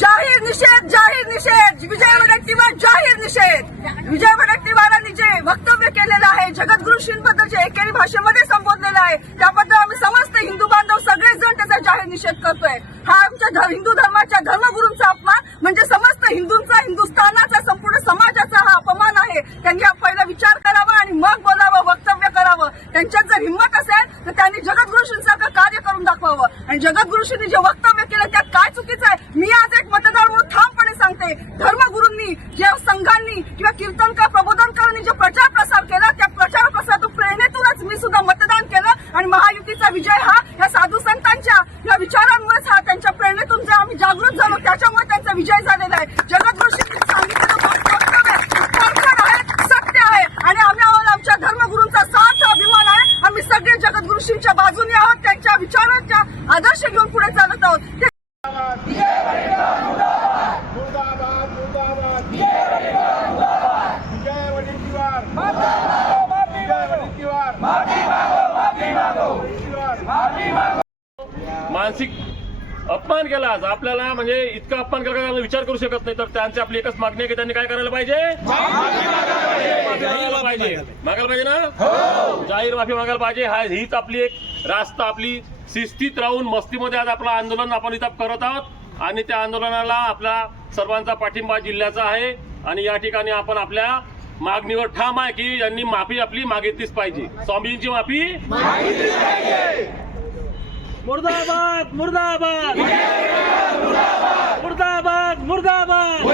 जाहीर निषेध विजय वडेट्टीवार जाहीर निषेध। विजय वडेट्टीवारांनी जे वक्तव्य केलेलं आहे जगद्गुरूंबद्दलचे एकेरी भाषेमध्ये संबोधलेलं आहे त्याबद्दल आम्ही समस्त हिंदू बांधव सगळेजण त्याचा जाहीर निषेध करतोय। हा आमच्या हिंदू धर्माच्या धर्मगुरूंचा अपमान म्हणजे समस्त हिंदूंचा हिंदुस्थानाचा संपूर्ण समाजाचा हा अपमान आहे। त्यांनी पहिला विचार करावा आणि मग बोलावं वक्तव्य करावं। त्यांच्यात जर हिंमत असेल तर त्यांनी जगद्गुरूंसारखं कार्य करून दाखवावं आणि जगद्गुरूंनी जे वक्तव्य केलं त्यात काय चुकीचं आहे मी आज एक मतदार म्हणून ठामपणे सांगते। धर्मगुरूंनी जे संघांनी किंवा कीर्तनकार प्रबोधनकारांनी जे प्रचार प्रसार केला त्या प्रचार प्रसारातून प्रेरणेतूनच मी सुद्धा मतदान केलं आणि महायुतीचा विजय हा या साधू संतांच्या या विचारांमुळेच हा त्यांच्या प्रेरणेतून जे आम्ही जागृत झालो त्याच्यामुळे त्यांचा विजय झालेला आहे। जगद्गुरूंनी सांगितलेलं वक्तव्य खरखर आहे, सत्य आहे आणि आम्हाला आमच्या धर्मगुरूंचा साथ अभिमान आहे। आम्ही सगळे जगद्गुरूंच्या बाजूने आहोत, त्यांच्या विचारांचा आदर्श घेऊन पुढे चालत आहोत। मानसिक अपमान केला आज आपल्याला म्हणजे इतका अपमान केला का विचार करू शकत नाही। तर त्यांची आपली एकच मागणी आहे की त्यांनी काय करायला पाहिजे मागायला पाहिजे ना जाहीर माफी मागायला पाहिजे। हीच आपली एक रास्त आपली शिस्तीत राहून मस्तीमध्ये आज आपलं आंदोलन आपण इथं करत आहोत आणि त्या आंदोलनाला आपला सर्वांचा पाठिंबा जिल्ह्याचा आहे आणि या ठिकाणी आपण आपल्या मागणीवर ठाम आहे की यांनी माफी आपली मागितलीच पाहिजे। स्वामींची माफी मागितलीच पाहिजे। मुर्दाबाद मुर्दाबाद मुर्दाबाद मुर्दाबाद मुर्दाबाद